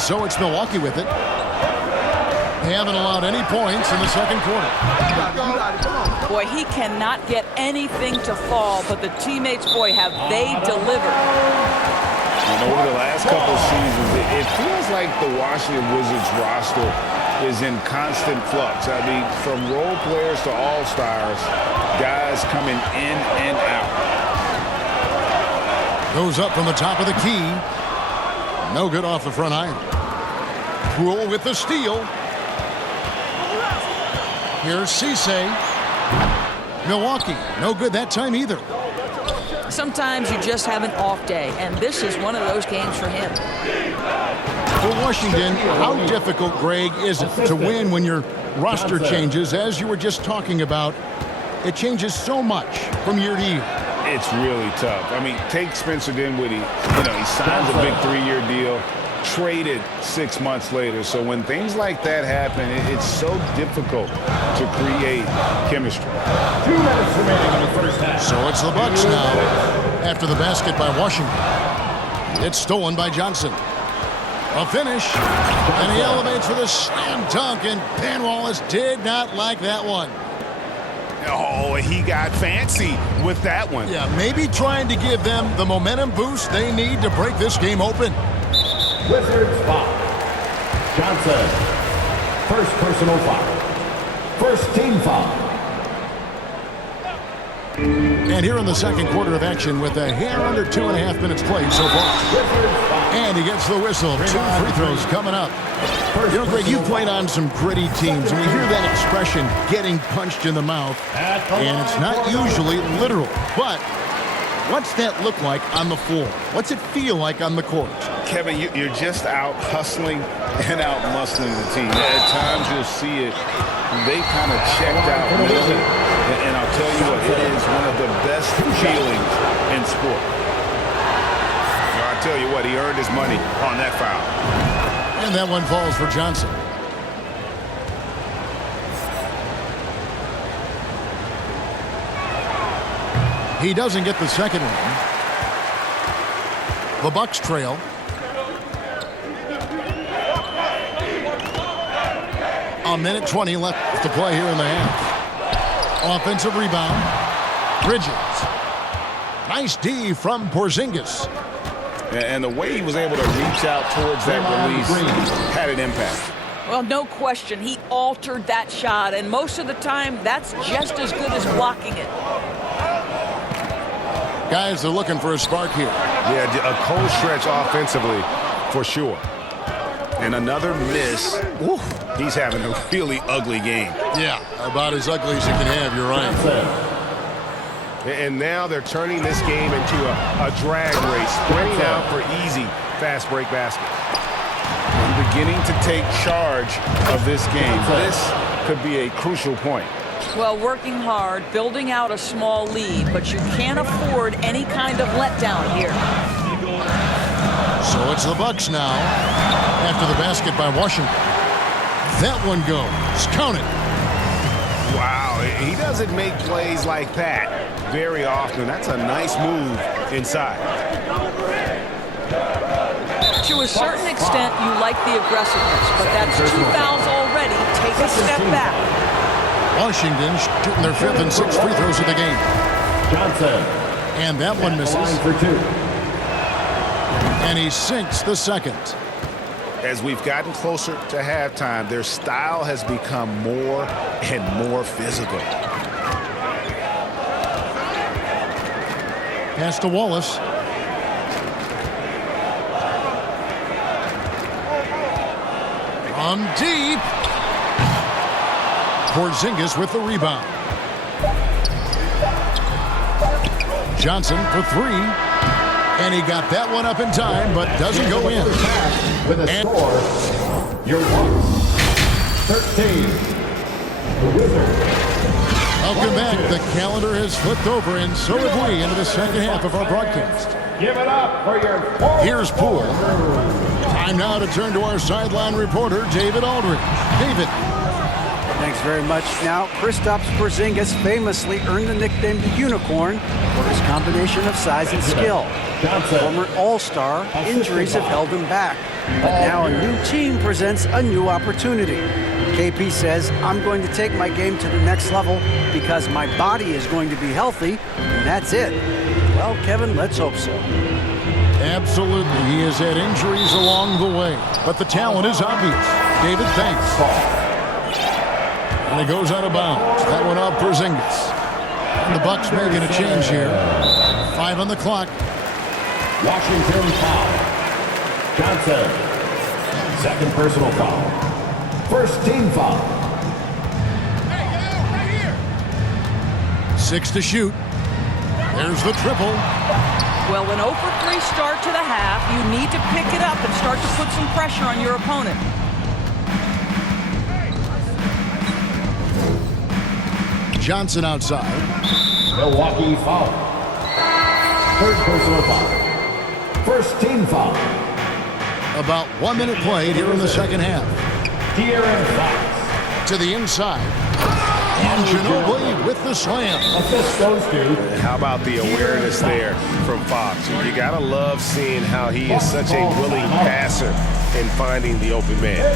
And so it's Milwaukee with it. They haven't allowed any points in the second quarter. Boy, he cannot get anything to fall, but the teammates, boy, have they delivered. And over the last couple of seasons, it feels like the Washington Wizards roster is in constant flux. I mean, from role players to all-stars, guys coming in and out. Goes up from the top of the key. No good off the front iron. Poole with the steal. Here's Cisse. Milwaukee, no good that time either. Sometimes you just have an off day, and this is one of those games for him. For Washington, how difficult, Greg, is it to win when your roster changes? As you were just talking about, it changes so much from year to year. It's really tough. I mean, take Spencer Dinwiddie. You know, he signs a big 3-year deal, traded 6 months later. So when things like that happen, it's so difficult to create chemistry. 2 minutes remaining in the first half. So it's the Bucks now after the basket by Washington. It's stolen by Johnson. A finish, and he elevates for the slam dunk, and Ben Wallace did not like that one. Oh, he got fancy with that one. Yeah, maybe trying to give them the momentum boost they need to break this game open. Wizards foul. Johnson. First personal foul. First team foul. And here in the second quarter of action with a hair under 2.5 minutes played so far. And he gets the whistle. 2 free throws coming up. You know, Greg, you played on some gritty teams, and we hear that expression, getting punched in the mouth, and it's not usually literal. But what's that look like on the floor? What's it feel like on the court? Kevin, you're just out hustling and out muscling the team. At times you'll see it. They kind of checked out mentally. And I'll tell you what, it is one of the best feelings in sport. I'll tell you what, he earned his money on that foul. And that one falls for Johnson. He doesn't get the second one. The Bucks trail. A minute 20 left to play here in the half. Offensive rebound. Bridges. Nice D from Porzingis. And the way he was able to reach out towards that release had an impact. Well, no question. He altered that shot, and most of the time, that's just as good as blocking it. Guys, they're looking for a spark here. Yeah, a cold stretch offensively, for sure. And another miss. Oof, he's having a really ugly game. Yeah, about as ugly as you can have, you're right. And now they're turning this game into a drag race, sprinting out for easy fast break baskets. And beginning to take charge of this game. This could be a crucial point. Well, working hard, building out a small lead, but you can't afford any kind of letdown here. So it's the Bucks now after the basket by Washington. That one goes. Count it. Wow, he doesn't make plays like that very often. That's a nice move inside. To a certain extent, you like the aggressiveness, but that's 2 fouls already. Take a step back. Washington shooting their 5th and 6th free throws of the game. Johnson. And that one misses. Line for 2. And he sinks the second. As we've gotten closer to halftime, their style has become more and more physical. Pass to Wallace. From deep. Porzingis with the rebound. Johnson for 3. And he got that one up in time, but doesn't go in. With a score, your Bucks 13. The Wizards. Welcome back. The calendar has flipped over, and so have we into the second half of our broadcast. Give it up for your Here's Poole. Time now to turn to our sideline reporter, David Aldridge. David. Thanks very much. Now, Kristaps Porzingis famously earned the nickname the Unicorn for his combination of size and skill. Johnson. Former All-Star, injuries have held him back. But now a new team presents a new opportunity. KP says, I'm going to take my game to the next level because my body is going to be healthy, and that's it. Well, Kevin, let's hope so. Absolutely. He has had injuries along the way, but the talent is obvious. David Banks. And it goes out of bounds. That one off Porzingis. And the Bucks making a change here. 5 on the clock. Washington foul. Johnson. Second personal foul. First team foul. 6 to shoot. There's the triple. Well, an 0 for 3 start to the half. You need to pick it up and start to put some pressure on your opponent. Johnson outside. Milwaukee foul. Third personal foul. First team foul. About 1 minute played here in the second half. De'Aaron Fox. To the inside. And Ginobili with the slam. Assist goes to. How about the awareness there from Fox? You got to love seeing how he is such a willing passer in finding the open man.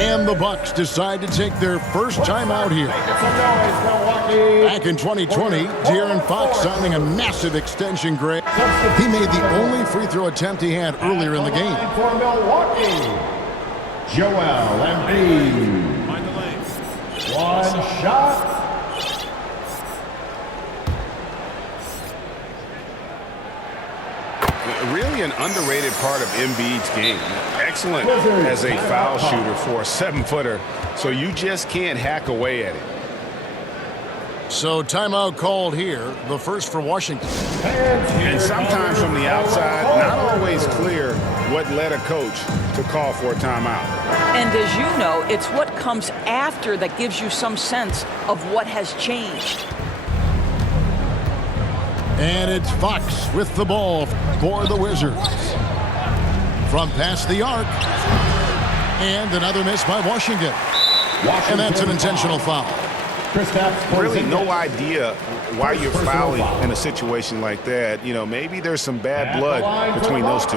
And the Bucks decide to take their first time out here. Back in 2020, De'Aaron Fox signing a massive extension grade. He made the only free throw attempt he had earlier in the game. For Milwaukee, Joel Embiid. One shot. Really an underrated part of Embiid's game. Excellent as a foul shooter for a 7-footer, so you just can't hack away at it. So timeout called here, the first for Washington. And sometimes from the outside, not always clear what led a coach to call for a timeout. And as you know, it's what comes after that gives you some sense of what has changed. And it's Fox with the ball for the Wizards. From past the arc. And another miss by Washington. And that's an intentional foul. Really no idea why you're fouling in a situation like that. You know, maybe there's some bad blood between those two.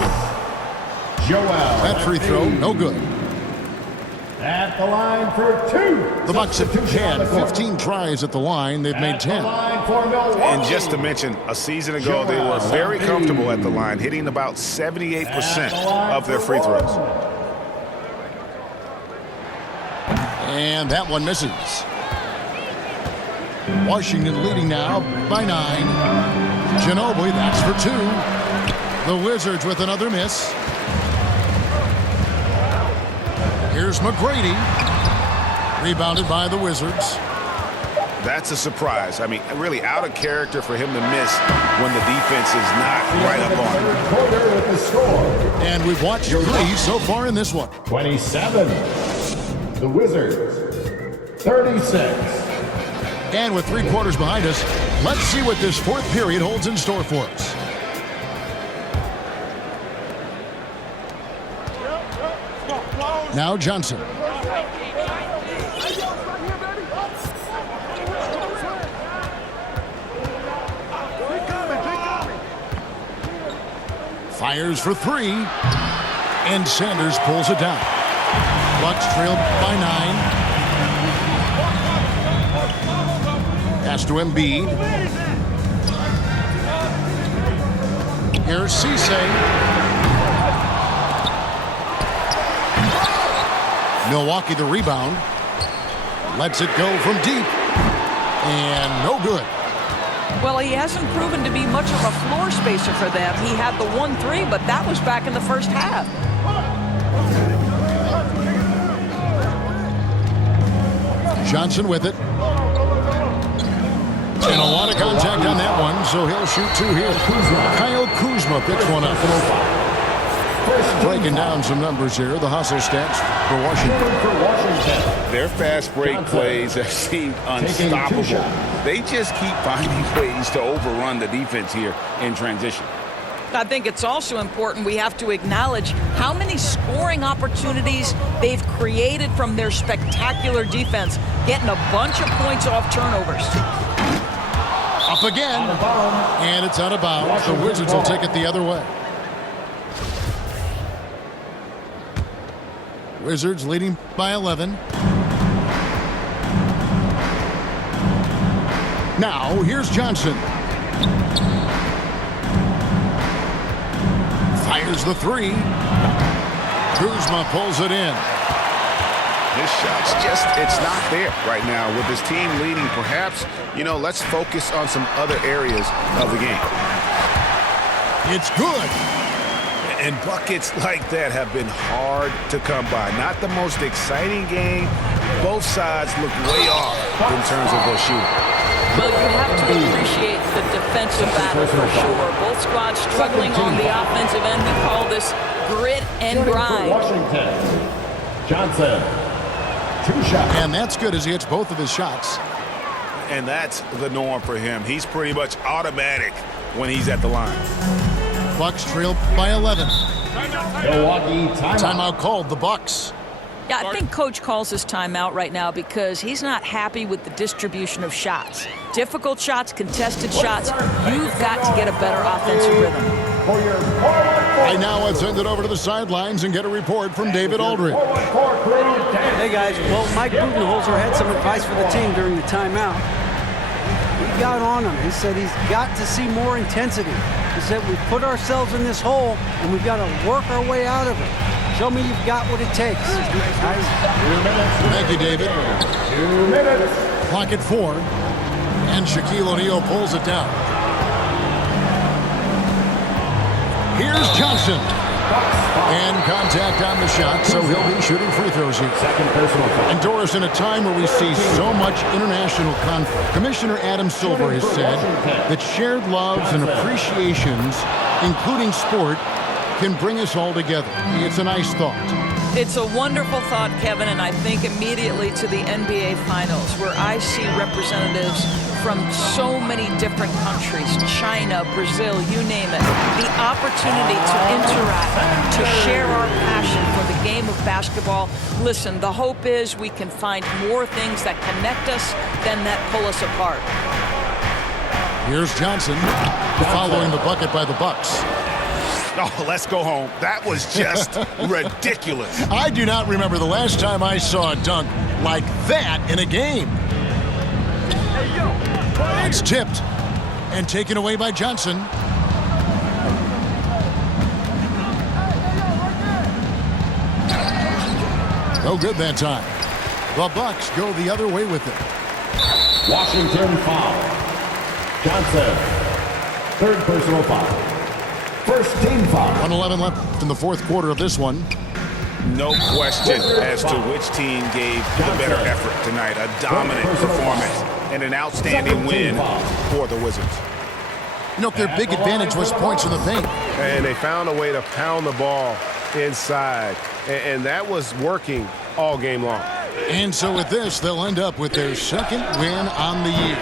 That free throw, no good. At the line for 2. The Bucks have had 15 tries at the line. They've made 10. And just to mention, a season ago, they were very comfortable at the line, hitting about 78% of their free throws. And that one misses. Washington leading now by 9. Ginobili, that's for 2. The Wizards with another miss. Here's McGrady. Rebounded by the Wizards. That's a surprise. I mean, really out of character for him to miss when the defense is not right up on him. With the score. And we've watched 3 so far in this one. 27. The Wizards. 36. And with 3 quarters behind us, let's see what this fourth period holds in store for us. Now Johnson. Fires for 3. And Sanders pulls it down. Bucks trailed by 9. Pass to Embiid. Here's Cisse. Milwaukee the rebound. Lets it go from deep. And no good. Well, he hasn't proven to be much of a floor spacer for them. He had the 1-3, but that was back in the first half. Johnson with it. And a lot of contact on that one, so he'll shoot 2 here. Kyle Kuzma picks one up. Breaking down some numbers here, the hustle stats for Washington. Their fast break plays have seemed unstoppable. They just keep finding ways to overrun the defense here in transition. I think it's also important we have to acknowledge how many scoring opportunities they've created from their spectacular defense, getting a bunch of points off turnovers. A Up again. And it's out of bounds. The Wizards will take it the other way. Wizards leading by 11. Now, here's Johnson. Fires the three. Kuzma pulls it in. His shot's just, it's not there right now with his team leading. Perhaps, let's focus on some other areas of the game. It's good. And buckets like that have been hard to come by. Not the most exciting game. Both sides look way off in terms of their shooting. Well, you have to appreciate the defensive battle for sure. Both squads struggling on the offensive end. We call this grit and grind. Washington. Johnson. 2 shots. And that's good as he hits both of his shots. And that's the norm for him. He's pretty much automatic when he's at the line. Bucks trail by 11. Milwaukee timeout. Timeout called the Bucks. Yeah, I think Coach calls his timeout right now because he's not happy with the distribution of shots. Difficult shots, contested shots. You've got to get a better offensive rhythm. For your forward Right now, let's send it over to the sidelines and get a report from David Aldridge. Hey, guys. Well, Mike Budenholzer had some advice for the team during the timeout. He got on him. He said he's got to see more intensity. He said we put ourselves in this hole, and we've got to work our way out of it. Show me you've got what it takes. Guys. Thank you, David. 2 minutes. Clock at 4. And Shaquille O'Neal pulls it down. Here's Johnson. And contact on the shot, so he'll be shooting free throws here. Second personal foul. And Doris, in a time where we see so much international conflict, Commissioner Adam Silver has said that shared loves and appreciations, including sport, can bring us all together. It's a nice thought. It's a wonderful thought, Kevin, and I think immediately to the NBA Finals, where I see representatives from so many different countries, China, Brazil, you name it. The opportunity to interact, to share our passion for the game of basketball. Listen, the hope is we can find more things that connect us than that pull us apart. Here's Johnson, following the bucket by the Bucks. Oh, let's go home. That was just ridiculous. I do not remember the last time I saw a dunk like that in a game. It's tipped and taken away by Johnson. No good that time. The Bucks go the other way with it. Washington foul. Johnson. Third personal foul. First team foul. 1:11 left in the fourth quarter of this one. No question as to which team gave the better effort tonight. A dominant performance and an outstanding win for the Wizards. You know, their big advantage was points in the paint. And they found a way to pound the ball inside. And that was working all game long. And so with this, they'll end up with their second win on the year.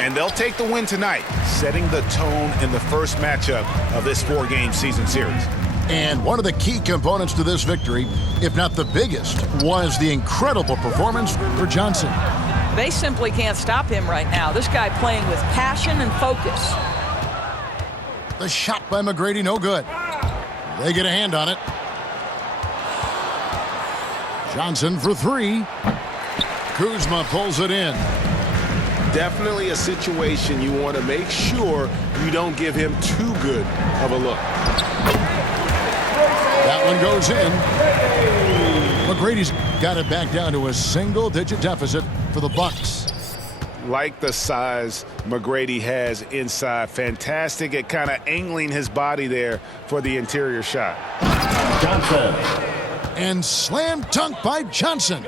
And they'll take the win tonight, setting the tone in the first matchup of this 4-game season series. And one of the key components to this victory, if not the biggest, was the incredible performance for Johnson. They simply can't stop him right now. This guy playing with passion and focus. The shot by McGrady, no good. They get a hand on it. Johnson for 3. Kuzma pulls it in. Definitely a situation you want to make sure you don't give him too good of a look. That one goes in. McGrady's got it back down to a single-digit deficit for the Bucks. Like the size McGrady has inside. Fantastic at kind of angling his body there for the interior shot. Johnson. And slam dunk by Johnson.